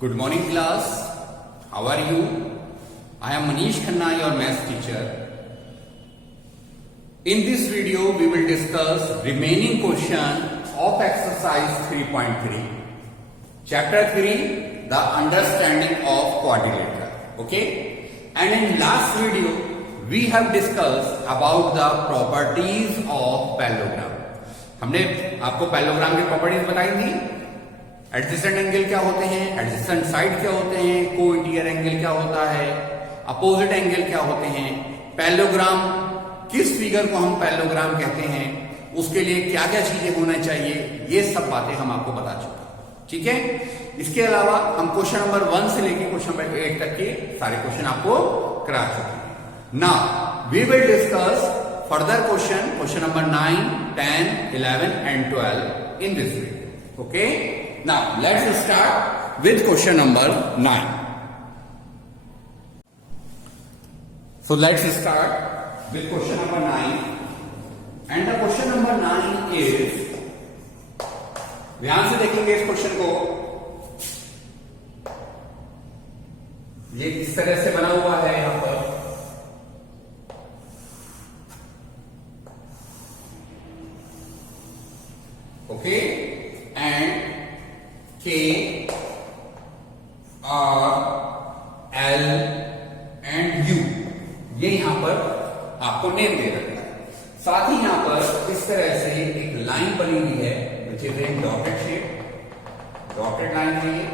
Good morning class. How are you? I am Manish Khanna, your math teacher. In this video we will discuss remaining question of exercise 3.3. Chapter 3, the understanding of quadrilateral. Okay? And in last video we have discussed about the properties of parallelogram. हमने आपको parallelogram की properties बताई थी. Adjacent angle क्या होते हैं, adjacent side क्या होते हैं, को इंटीरियर एंगल क्या होता है, अपोजिट एंगल क्या होते हैं, पैरेललोग्राम किस फिगर को हम पैरेललोग्राम कहते हैं, उसके लिए क्या क्या चीजें होना चाहिए, ये सब बातें हम आपको बता चुके हैं. ठीक है. इसके अलावा हम क्वेश्चन नंबर 1 से लेकर क्वेश्चन नंबर 8 तक के सारे क्वेश्चन आपको करा चुके हैं. Now we will discuss further question number 9, 10, 11 and 12 in this video. Okay. Now let's start with question number 9. So let's start with question number 9, and the question number 9 is, ध्यान से देखेंगे इस क्वेश्चन को. ये किस तरह से बना हुआ है यहां पर. Okay. And K, R, L and U ये यहां पर आपको नेम दे रखा है. साथ ही यहां पर इस तरह से एक लाइन बनी हुई है which is in dotted shape. Dotted line है ये,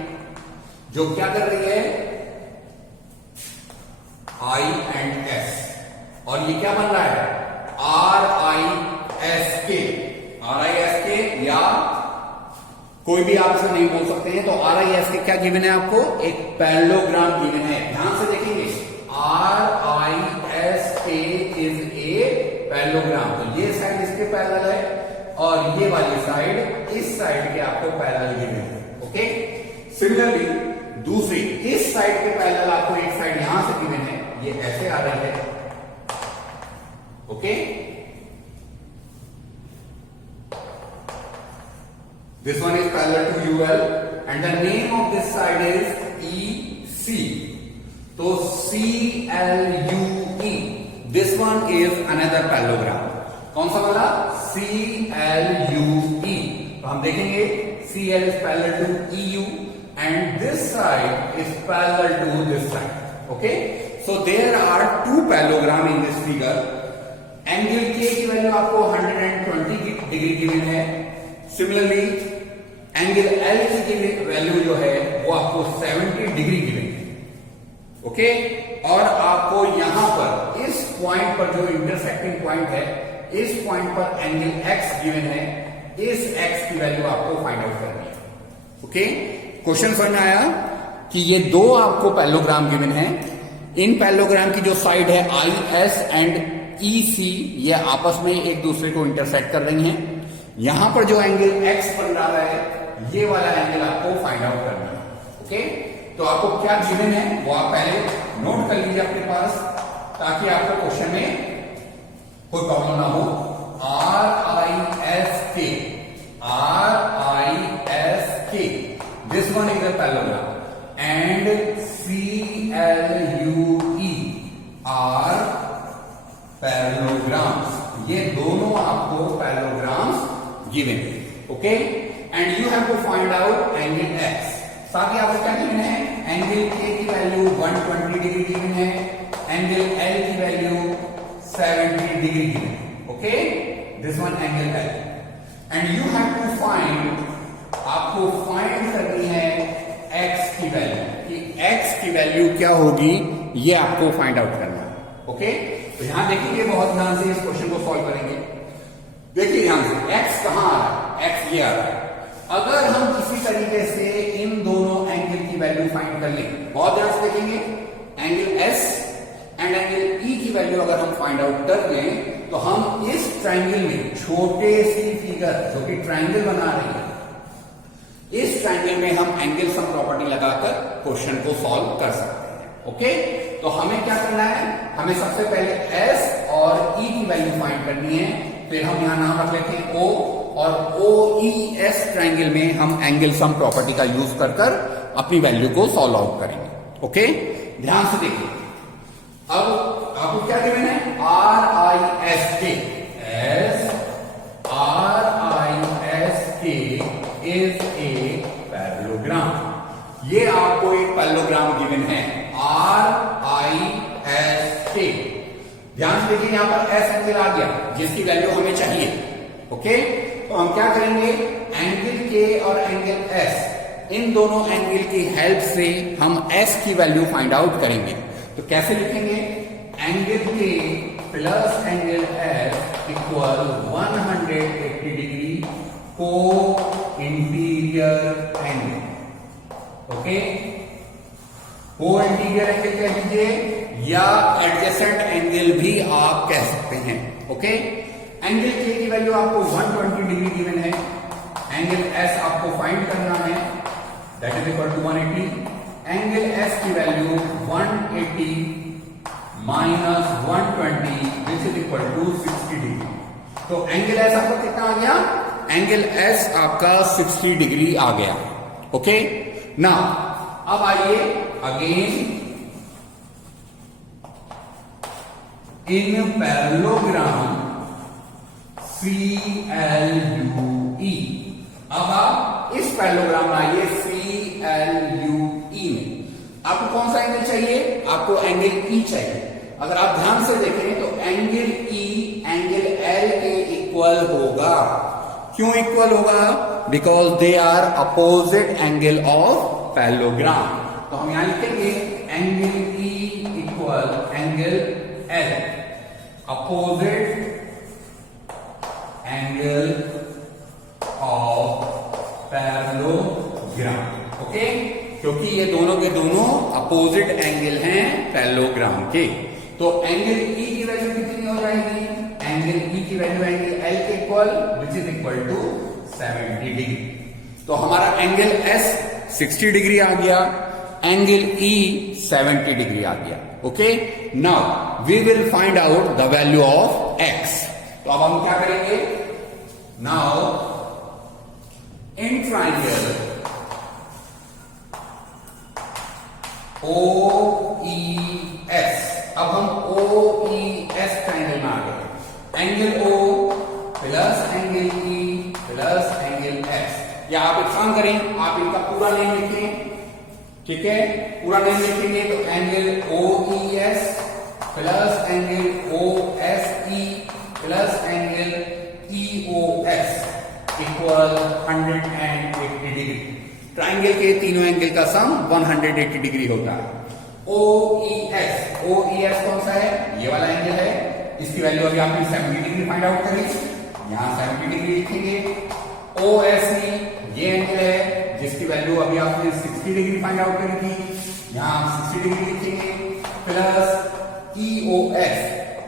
जो क्या कर रही है, I and S, और ये क्या बन रहा है, RISK. RISK या कोई भी आप इसे नहीं बोल सकते हैं. तो RISK क्या गिवन है आपको, एक पैरेललोग्राम गिवन है. ध्यान से देखेंगे, RISK इज ए पैरेललोग्राम. तो ये साइड इसके पैरेलल है और ये वाली साइड इस साइड के आपको पैरेलल गिवन है. ओके. सिमिलरली दूसरी इस साइड के पैरेलल आपको एक साइड यहां से गिवन है, ये ऐसे आ रही है. Okay. This one is parallel to UL and the name of this side is EC. So CLUE. This one is another parallelogram. कौन सा वाला, CLUE. तो हम देखेंगे CL is parallel to EU and this side is parallel to this side. Okay. So there are two parallelogram in this figure. Angle K की value आपको 120 degree given है. Similarly angle L की value जो है वो आपको 70 degree given है. Okay. और आपको यहां पर इस पॉइंट पर जो इंटरसेक्टिंग पॉइंट है, इस पॉइंट पर एंगल X गिवन है. इस X की वैल्यू आपको फाइंड आउट करनी है. ओके. क्वेश्चन समझ में आया कि ये दो आपको पैरेललोग्राम गिवन है. इन पैरेललोग्राम की जो साइड है IS एंड EC, ये आपस में एक दूसरे को इंटरसेक्ट कर रही हैं. यहां पर जो एंगल X बन रहा है, ये वाला एंगल आपको फाइंड आउट करना है. ओके. तो आपको क्या गिवन है वो आप पहले नोट कर लीजिए अपने पास, ताकि आपको क्वेश्चन में कोई प्रॉब्लम ना हो. RISK. This one is a parallelogram and CLUE are parallelograms. ये दोनों आपको पैरेललोग्राम्स गिवन है. Okay. And you have to find out angle X. साथ ही आपको क्या गिवन है, एंगल K की वैल्यू 120 डिग्री गिवन है, एंगल L की वैल्यू 70 डिग्री गिवन है. Okay. This one angle L and you have to find, आपको फाइंड करनी है X की वैल्यू, कि X की वैल्यू क्या होगी, ये आपको फाइंड आउट करना है. ओके. तो यहां देखेंगे, बहुत ध्यान से इस क्वेश्चन को सॉल्व करेंगे. देखिए ध्यान से, X कहां आ रहा है, X ये आ रहा है. अगर हम किसी तरीके से इन दोनों एंगल की वैल्यू फाइंड कर लें, बहुत ध्यान से देखेंगे, angle S and angle E की वैल्यू अगर हम फाइंड आउट कर लें, तो हम इस ट्राइंगल में छोटे सी फिगर जो कि ट्राइंगल बना रही है, इस ट्राइंगल में हम एंगल सम प्रॉपर्टी लगाकर क्वेश्चन को सॉल्व कर सकते हैं. ओके. तो हमें क्या करना है, हमें सबसे पहले S और E की वैल्यू फाइंड करनी है. फिर हम यहां नाम रख लेते हैं O, और OES ट्राइंगल में हम एंगल सम प्रॉपर्टी का यूज कर अपनी वैल्यू को सॉल्व आउट करेंगे। ओके, ध्यान से देखिए। अब आपको क्या गिवन है? RISK, RISK is a parallelogram. ये आपको एक पैरेललोग्राम गिवन है, RISK। ध्यान से देखिए, यहां पर एस एंगल आ गया जिसकी वैल्यू हमें चाहिए। ओके, तो हम क्या करेंगे? एंगल के और एंगल एस, इन दोनों एंगल की हेल्प से हम एस की वैल्यू फाइंड आउट करेंगे। तो कैसे लिखेंगे? एंगल के plus angle S equal 180 degree को इंटीरियर एंगल। ओके, को इंटीरियर एंगल कह लीजिए या एडजेसेंट एंगल भी आप कह सकते हैं। ओके, एंगल के की वैल्यू आपको 120 डिग्री गिवन है, एंगल एस आपको फाइंड करना है, that is equal to 180। Angle S की value 180 minus 120 which is equal to 60 degree. तो एंगल एस आपका कितना आ गया? एंगल एस आपका 60 डिग्री आ गया। ओके, नाउ अब आइए अगेन इन पैरेललोग्राम CLUE। अब आप इस पैरेललोग्राम में आइए CLUE में। आपको कौन सा एंगल चाहिए? आपको एंगल E चाहिए। अगर आप ध्यान से देखें तो एंगल E एंगल L के इक्वल होगा। क्यों इक्वल होगा? Because they are opposite angle of parallelogram. तो हम यहां लिखेंगे angle E equal angle L, opposite angle of parallelogram. Okay, क्योंकि ये दोनों के दोनों अपोजिट एंगल हैं पैरेललोग्राम के। तो एंगल E की वैल्यू कितनी हो जाएगी? एंगल E की वैल्यू एंगल L के equal which is equal to 70 degree. तो हमारा एंगल S 60 डिग्री आ गया, एंगल E 70 डिग्री आ गया। Okay, now we will find out the value of X। तो अब हम क्या करेंगे? नाउ इन ट्राइंगल OES, अब हम OES ट्राइंगल में आ गए। Angle O plus angle E plus angle S। या आप एक काम करें, आप इनका पूरा नेम लिखें। ठीक है, पूरा नेम लिखेंगे तो angle OES plus angle OSE plus angle EOS equal 180 degree. Triangle के तीनों एंगल का सम 180 डिग्री होता है। OES कौन सा है? ये वाला एंगल है, इसकी वैल्यू अभी आपने 70 डिग्री फाइंड आउट करी, यहां 70 डिग्री लिखेंगे। OSE ये एंगल है जिसकी वैल्यू अभी आपने 60 डिग्री फाइंड आउट करी थी, यहां 60 डिग्री लिखेंगे। प्लस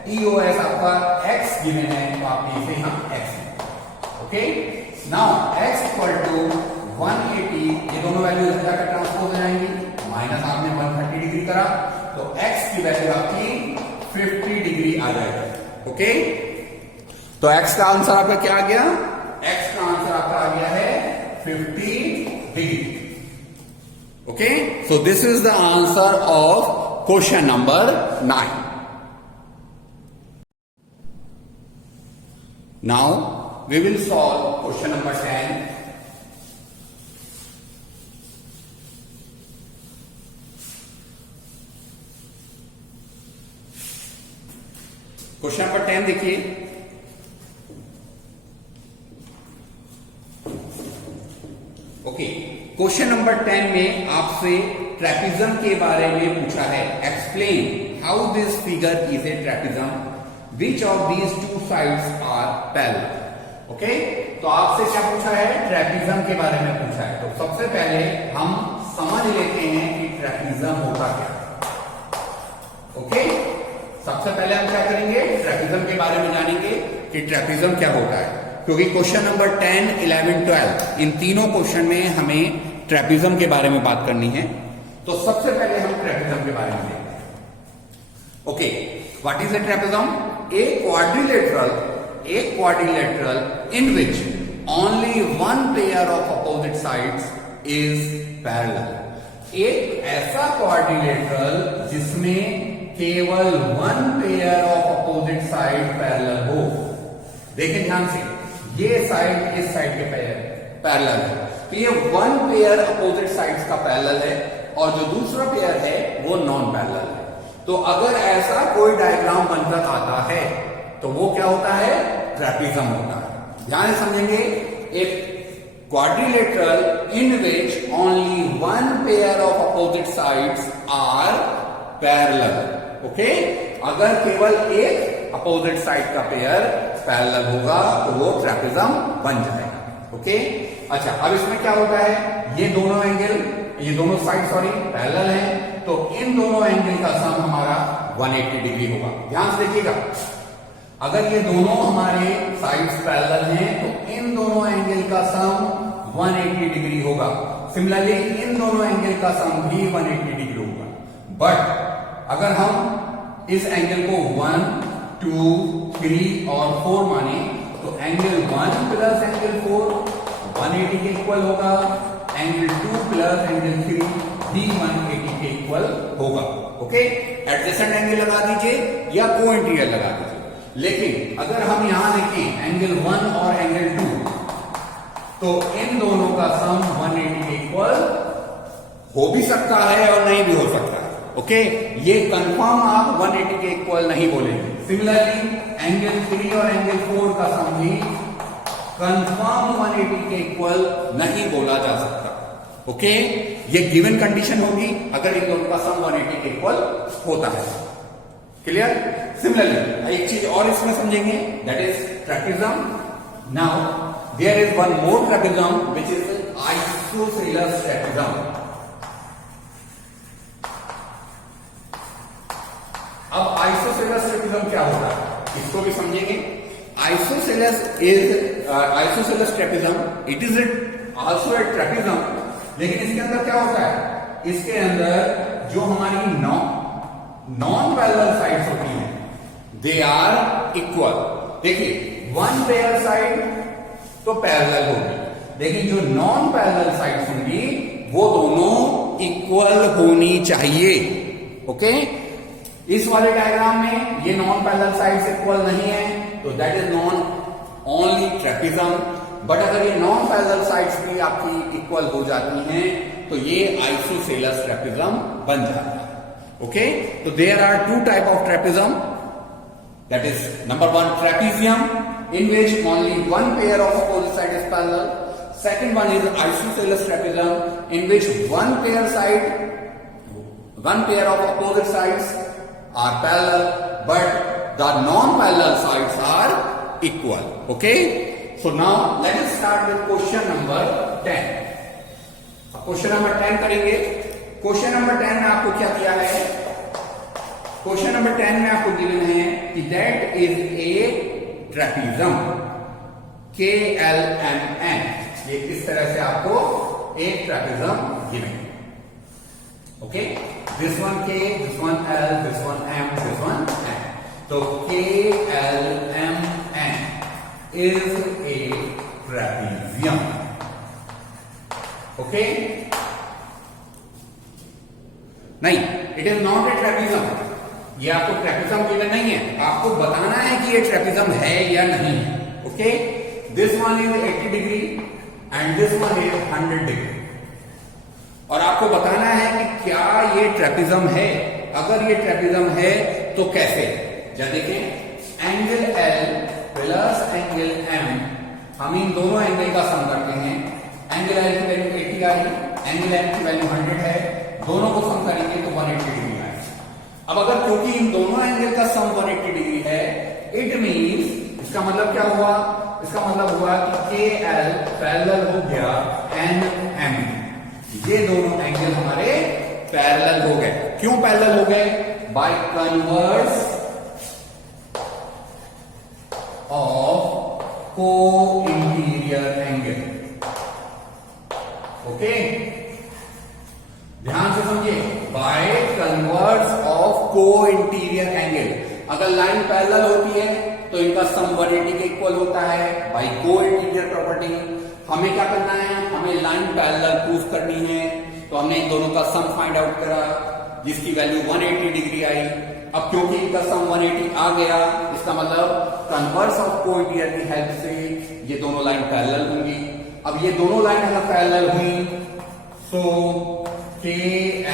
EOS आपका x गिवन है, तो आप इसे हम x। Okay, now x equal to 180, ये दोनों वैल्यू इधर जाकर ट्रांसपोज हो जाएंगी, माइनस आपने 130 डिग्री करा तो x की वैल्यू आपकी 50 डिग्री आ जाएगी। ओके, तो x का आंसर आपका क्या आ गया? x का आंसर आपका आ गया है 50 degree. Okay, so this is the answer of question number 9। Now we will solve question number 10। Question number 10 देखिए। ओके, क्वेश्चन नंबर 10 में आपसे ट्रेपिज्म के बारे में पूछा है। Explain how this figure is a trapezium, which of these two sides are parallel. Okay, तो आपसे क्या पूछा है? ट्रेपिज्म के बारे में पूछा है। तो सबसे पहले हम समझ लेते हैं कि ट्रेपिज्म होता क्या। ओके, सबसे पहले हम क्या करेंगे? ट्रेपिज्म के बारे में जानेंगे कि ट्रेपिज्म क्या होता है, क्योंकि क्वेश्चन नंबर 10, 11, 12 इन तीनों क्वेश्चन में हमें ट्रेपिज्म के बारे में बात करनी है। तो सबसे पहले हम ट्रेपिज्म के बारे में देखते हैं। Okay, what is a trapezium? A quadrilateral in which only one pair of opposite sides is parallel। एक ऐसा क्वाड्रिलेटरल जिसमें केवल one pair of opposite side parallel हो। देखिए ध्यान से, ये साइड इस साइड के पैरेलल है, तो ये वन पेयर अपोजिट साइड्स का पैरेलल है और जो दूसरा पेयर है वो नॉन पैरेलल है। तो अगर ऐसा कोई डायग्राम बनकर आता है तो वो क्या होता है, ट्रेपिज्म होता है। ध्यान से समझेंगे, एक quadrilateral in which only one pair of opposite sides are parallel. Okay? अगर केवल एक अपोजिट साइड का पेयर पैरेलल होगा तो वो ट्रेपिज्म बन जाएगा। ओके? अच्छा, अब इसमें क्या होता है, ये दोनों एंगल, ये दोनों साइड सॉरी पैरेलल हैं, तो इन दोनों एंगल का सम हमारा 180 डिग्री होगा। ध्यान से देखिएगा, अगर ये दोनों हमारे साइड्स पैरेलल हैं तो इन दोनों एंगल का सम 180 डिग्री होगा। सिमिलरली इन दोनों एंगल का सम भी 180 डिग्री होगा। बट अगर हम इस एंगल को 1, 2, 3 और 4 माने तो एंगल 1 प्लस एंगल 4 180 के इक्वल होगा, एंगल 2 प्लस एंगल 3 भी 180 के इक्वल होगा। ओके, एडजेसेंट एंगल लगा दीजिए या को इंटीरियर लगा दीजिए। लेकिन अगर हम यहां देखें एंगल 1 और एंगल 2, तो इन दोनों का सम 180 के इक्वल हो भी सकता है और नहीं भी हो सकता है। ओके, ये कंफर्म आप 180 के इक्वल नहीं बोलेंगे। सिमिलरली एंगल 3 और एंगल 4 का सम भी कंफर्म 180 के इक्वल नहीं बोला जा सकता। ओके, ये गिवन कंडीशन होगी अगर इन दोनों का सम 180 के इक्वल होता है। क्लियर? सिमिलरली एक चीज और इसमें समझेंगे, that is trapezium. Now there is one more trapezium which is isosceles trapezium. अब आइसोसेलेस ट्रेपिज्म क्या होता है, इसको भी समझेंगे। Isosceles trapezium, it is also a trapezium, लेकिन इसके अंदर क्या होता है, इसके अंदर जो हमारी नॉन पैरेलल साइड्स होती हैं दे आर इक्वल। देखिए, वन पेयर साइड तो पैरेलल होगी, लेकिन जो नॉन पैरेलल साइड्स होंगी वो दोनों इक्वल होनी चाहिए। ओके, इस वाले डायग्राम में ये नॉन पैरेलल साइड्स इक्वल नहीं है तो that is non only trapezium. But अगर ये नॉन पैरेलल साइड्स भी आपकी इक्वल हो जाती हैं तो ये आइसोसेलेस ट्रेपिज्म बन जाता है। Okay, so there are two type of trapezium. That is number 1 trapezium, in which only one pair of opposite side is parallel. Second one is isosceles trapezium, in which one pair of opposite sides are parallel, but the non-parallel sides are equal. Okay, so now let us start with question number 10. Question number 10 करेंगे। Question number 10 में आपको क्या दिया है, question number 10 में आपको given है कि that is a trapezium KLMN। ये इस तरह से आपको एक trapezium given. Okay, this one K, this one L, this one M, this one N। तो KLMN is a trapezium. Okay, नहीं, it is not a trapezium. ये आपको ट्रेपिज्म गिवन नहीं है, आपको बताना है कि ये ट्रेपिज्म है या नहीं है। Okay, this one is 80 degree and this one is 100 degree, और आपको बताना है कि क्या ये ट्रेपिज्म है। अगर ये ट्रेपिज्म है तो कैसे। जब देखें, angle L plus angle M, हम इन दोनों एंगल का सम करते हैं। एंगल L की वैल्यू 80 आई, एंगल M की वैल्यू 100 है, दोनों को सम करेंगे तो 180 डिग्री आएगा। अब अगर क्योंकि इन दोनों एंगल का सम 180 डिग्री है, इट मींस, इसका मतलब क्या हुआ, इसका मतलब हुआ कि KL पैरेलल हो गया NM। ये दोनों एंगल हमारे पैरेलल हो गए। क्यों पैरेलल हो गए? बाय कन्वर्स ऑफ को इंटीरियर एंगल। ओके, ध्यान से समझिए, बाय कन्वर्स ऑफ को इंटीरियर एंगल। अगर लाइन पैरेलल होती है तो इनका सम 180 के इक्वल होता है बाय को इंटीरियर प्रॉपर्टी। हमें क्या करना है, हमें लाइन पैरेलल प्रूफ करनी है। तो हमने इन दोनों का सम फाइंड आउट करा जिसकी वैल्यू 180 डिग्री आई। अब क्योंकि इनका सम 180 आ गया, इसका मतलब कन्वर्स ऑफ कोइटियर की हेल्प से ये दोनों लाइन पैरेलल होंगी। अब ये दोनों लाइन अगर पैरेलल हुई so KLMN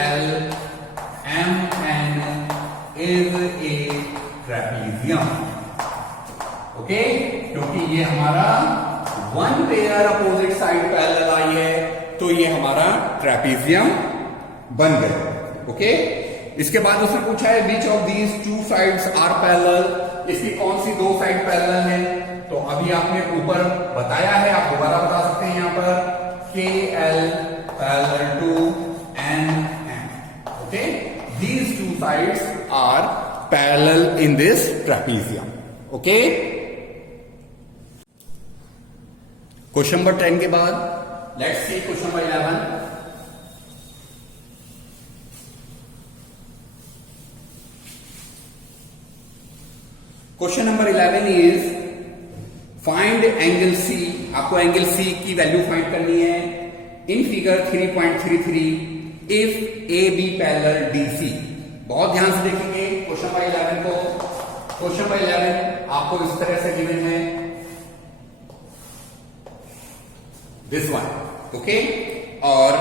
is a trapezium. Okay, क्योंकि ये हमारा one pair opposite side parallel आई है तो ये हमारा ट्रेपीजियम बन गया। ओके, इसके बाद उसने पूछा है which of these two sides are parallel, इसकी कौन सी दो साइड पैरेलल है। तो अभी आपने ऊपर बताया है, आप दोबारा बता सकते हैं यहां पर KL parallel to NM। Okay, these two sides are parallel in this trapezium. Okay, question number 10 के बाद let's see question number 11। Question number 11 is find angle C. आपको एंगल सी की वैल्यू फाइंड करनी है in figure 3.33 if A B parallel DC। बहुत ध्यान से देखेंगे क्वेश्चन नंबर 11 को। क्वेश्चन नंबर 11 आपको इस तरह से गिवन है, दिस वन। ओके, और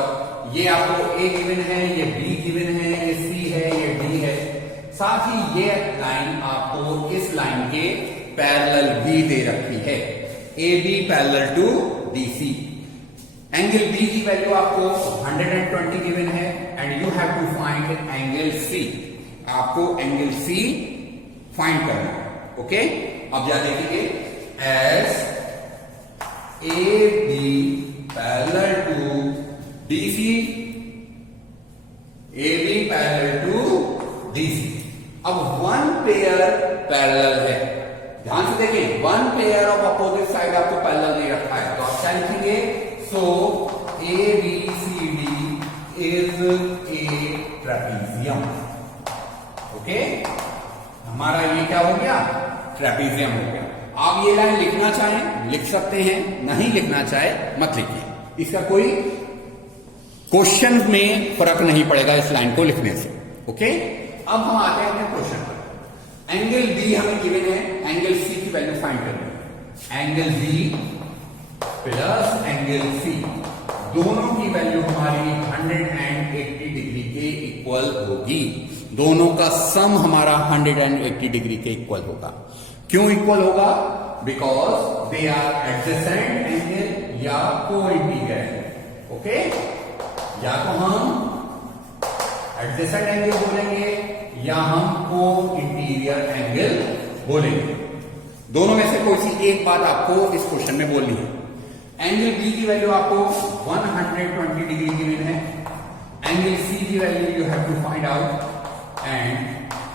ये आपको A गिवन है, ये B गिवन है, ये C है, ये D है। साथ ही ये लाइन आपको इस लाइन के पैरेलल भी दे रखी है, AB parallel to DC। Angle B की वैल्यू आपको 120 गिवन है and you have to find angle C। आपको एंगल C फाइंड करना है। ओके, अब क्या देखेंगे, as AB parallel to DC, AB parallel to DC। अब वन पेयर पैरेलल है, ध्यान से देखिए, one pair of opposite side आपको पैरेलल दे रखा है, तो आप क्या लिखेंगे, so ABCD is a trapezium. Okay, हमारा ये क्या हो गया, ट्रेपीजियम हो गया। आप ये लाइन लिखना चाहें लिख सकते हैं, नहीं लिखना चाहे मत लिखिए, इसका कोई क्वेश्चन में फर्क नहीं पड़ेगा इस लाइन को लिखने से। ओके, अब हम आते हैं अपने क्वेश्चन पर। एंगल बी हमें गिवन है, एंगल सी की वैल्यू फाइंड करनी है। Angle B plus angle C दोनों की वैल्यू हमारी 180 डिग्री के इक्वल होगी। दोनों का सम हमारा 180 डिग्री के इक्वल होगा। क्यों इक्वल होगा, because they are adjacent angle या कोइंटीग्रेंट। ओके, या तो हम एडजेसेंट एंगल बोलेंगे या हम को इंटीरियर एंगल बोलेंगे। दोनों में से कोई सी एक बात आपको इस क्वेश्चन में बोलनी है। एंगल बी की वैल्यू आपको 120 डिग्री गिवन है, एंगल सी की value you have to find out and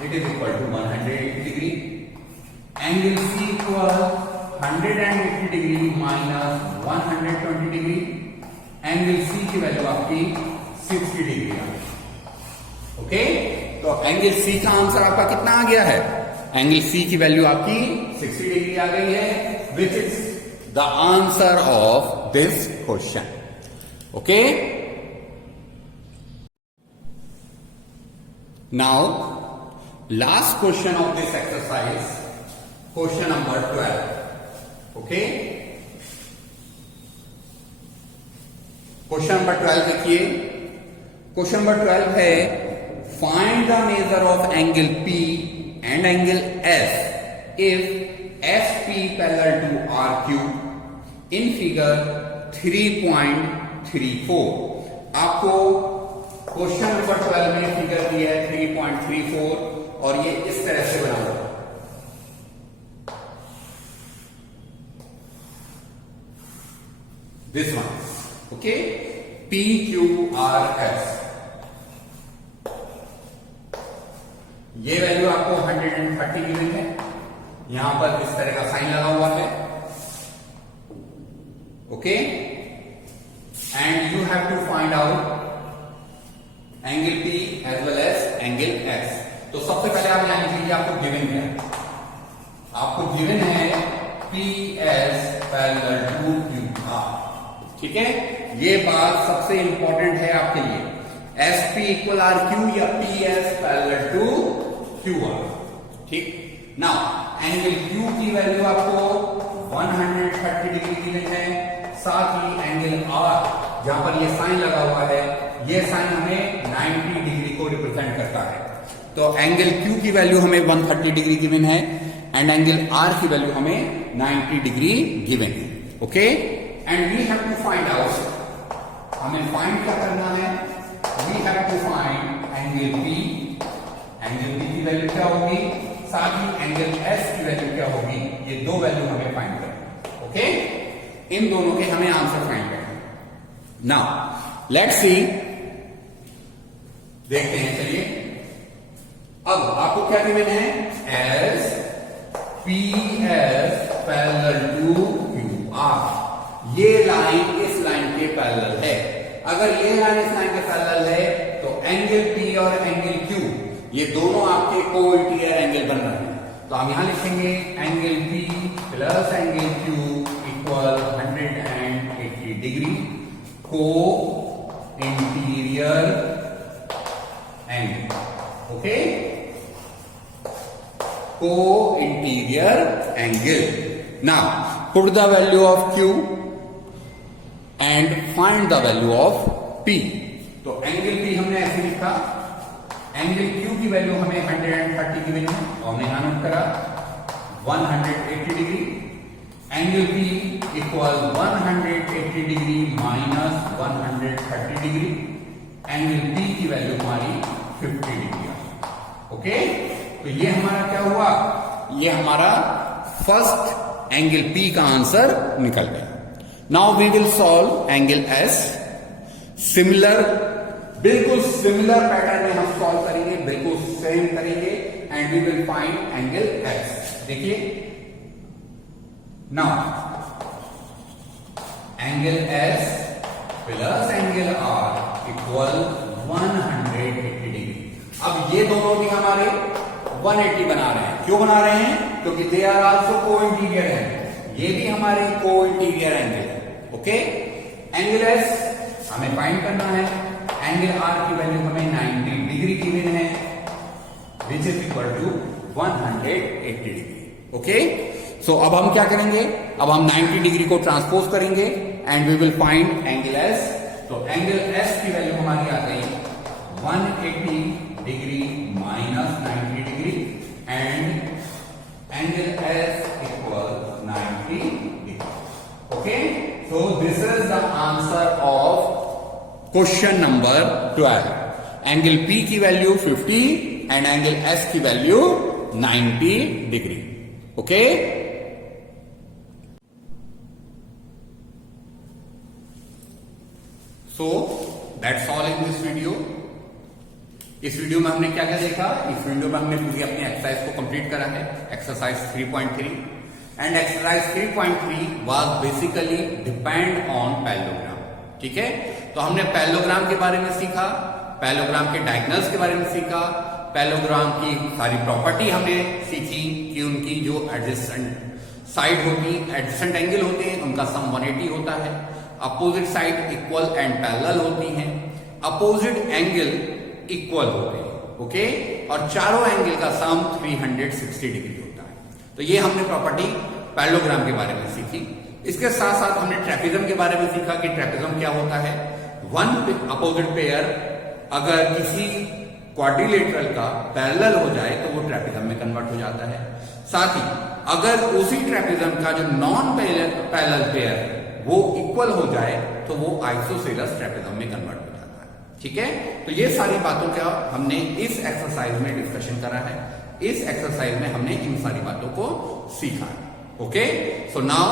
it is equal to 180 degree. Angle C equal 180 degree minus 120 degree. Angle C की वैल्यू आपकी 60 डिग्री आ गई। ओके, तो एंगल सी का आंसर आपका कितना आ गया है, एंगल सी की वैल्यू आपकी 60 डिग्री आ गई है, which is the answer of this question. Okay, now last question of this exercise, question number 12। Okay, question number 12 देखिए। क्वेश्चन नंबर 12 है find the measure of angle P and angle S if SP parallel to RQ in figure 3.34। आपको question number 12 में figure दिया है 3.34 और ये इस तरह से बना हुआ है। This one. ओके, PQRS, ये वैल्यू आपको 130 गिवन है, यहां पर इस तरह का साइन लगा हुआ है। Okay, and you have to find out angle P as well as angle S। तो सबसे पहले आप यहां लिखिए आपको गिवन है, आपको गिवन है PS पैरेलल टू QR। ठीक है, ये बात सबसे इंपॉर्टेंट है आपके लिए। S P equal R Q या P S parallel to Q R. ठीक, नाउ एंगल क्यू की वैल्यू आपको 130 डिग्री गिवन है, साथ ही एंगल आर जहां पर ये साइन लगा हुआ है, ये साइन हमें 90 डिग्री को रिप्रेजेंट करता है। तो एंगल क्यू की वैल्यू हमें 130 डिग्री गिवन है एंड एंगल आर की वैल्यू हमें 90 डिग्री गिवन है। Okay, and we have to find out, हमें फाइंड क्या करना है, we have to find angle P, angle P की वैल्यू क्या होगी, साथ ही एंगल एस की वैल्यू क्या होगी, ये दो वैल्यू हमें फाइंड करना है। ओके, इन दोनों के हमें आंसर फाइंड करना है। नाउ लेट्स सी, देखते हैं, चलिए अब आपको क्या गिवन है, S P S parallel to Q R, ये लाइन इस लाइन के पैरेलल है। अगर ये लाइन इस लाइन के पैरेलल है तो एंगल पी और एंगल क्यू ये दोनों आपके कोइंटियर एंगल बन रहे हैं। तो हम यहां लिखेंगे angle P plus angle Q equal 180 degree को इंटीरियर एंगल। ओके, को interior angle. Now put the value of Q and find the value of P। तो एंगल P हमने ऐसे लिखा, एंगल Q की वैल्यू हमें 130 की वैल्यू और हमने यहां नोट करा 180 degree, angle P equal 180 degree minus 130 degree, angle P की वैल्यू हमारी 50 डिग्री। ओके, तो ये हमारा क्या हुआ, ये हमारा फर्स्ट एंगल P का आंसर निकल गया। Now we will solve angle S। Similar, बिल्कुल सिमिलर पैटर्न में हम सॉल्व करेंगे, बिल्कुल सेम करेंगे and we will find angle S। देखिए नाउ angle S plus angle R equal 180 degree. अब ये दोनों भी हमारे 180 बना रहे हैं। क्यों बना रहे हैं, क्योंकि दे आर आल्सो को इंटीरियर एंगल, ये भी हमारे को इंटीरियर एंगल है। ओके, एंगल एस हमें फाइंड करना है, एंगल आर की वैल्यू हमें 90 डिग्री गिवन है which is equal to 180 degree. Okay, so अब हम क्या करेंगे, अब हम 90 डिग्री को ट्रांसपोज करेंगे and we will find angle S. तो एंगल एस की वैल्यू हमारी आ गई 180 degree minus 90 degree and angle S equal 90 degree. Okay, so this is the answer of question number 12। Angle P की वैल्यू 50 एंड एंगल एस की value 90 degree. Okay, so that's all in this video. इस video में हमने क्या क्या देखा, इस video में हमने पूरी अपनी एक्सरसाइज को कंप्लीट करा है, exercise 3.3 and exercise 3.3 was basically depend on parallelogram. ठीक है, तो हमने पैरेललोग्राम के बारे में सीखा, पैरेललोग्राम के डायगोनल्स के बारे में सीखा, पैरेललोग्राम की सारी प्रॉपर्टी हमने सीखी कि उनकी जो एडजेसेंट साइड होती, एडजेसेंट एंगल होते हैं, उनका सम 180 होता है, opposite side equal and parallel होती हैं, अपोजिट एंगल इक्वल होते हैं। ओके, और चारों एंगल का सम 360 डिग्री होता है। तो ये हमने प्रॉपर्टी पैरेललोग्राम के बारे में सीखी। इसके साथ साथ हमने ट्रेपेजम के बारे में सीखा कि ट्रेपेजम क्या होता है। वन अपोजिट पेयर अगर किसी क्वाड्रिलेटरल का पैरेलल हो जाए तो वो ट्रेपेजम में कन्वर्ट हो जाता है। साथ ही अगर उसी ट्रेपेजम का जो नॉन पैरेलल पेयर वो इक्वल हो जाए तो वो आइसोसेलेस ट्रेपेजम में कन्वर्ट हो जाता है। ठीक है, तो ये सारी बातों का हमने इस एक्सरसाइज में डिस्कशन करा है। इस एक्सरसाइज में हमने इन सारी बातों को सीखा है। Okay, so now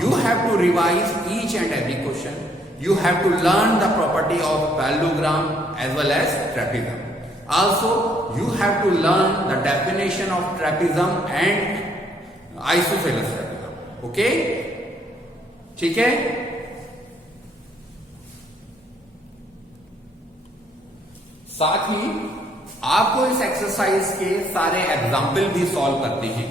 you have to revise each and every question. You have to learn the property of parallelogram as well as trapezium. Also, you have to learn the definition of trapezium and isosceles trapezium. Okay? ठीक है? साथ ही आपको इस exercise के सारे example भी solve करते हैं,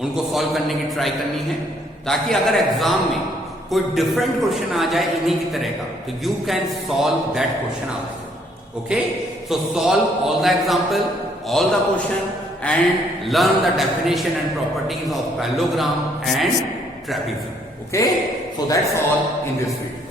उनको सॉल्व करने की ट्राई करनी है, ताकि अगर एग्जाम में कोई डिफरेंट क्वेश्चन आ जाए इन्हीं की तरह का तो you can solve that question also. Okay, so solve all the example, all the question, and learn the definition and properties of parallelogram and trapezium. Okay, so that's all in this video.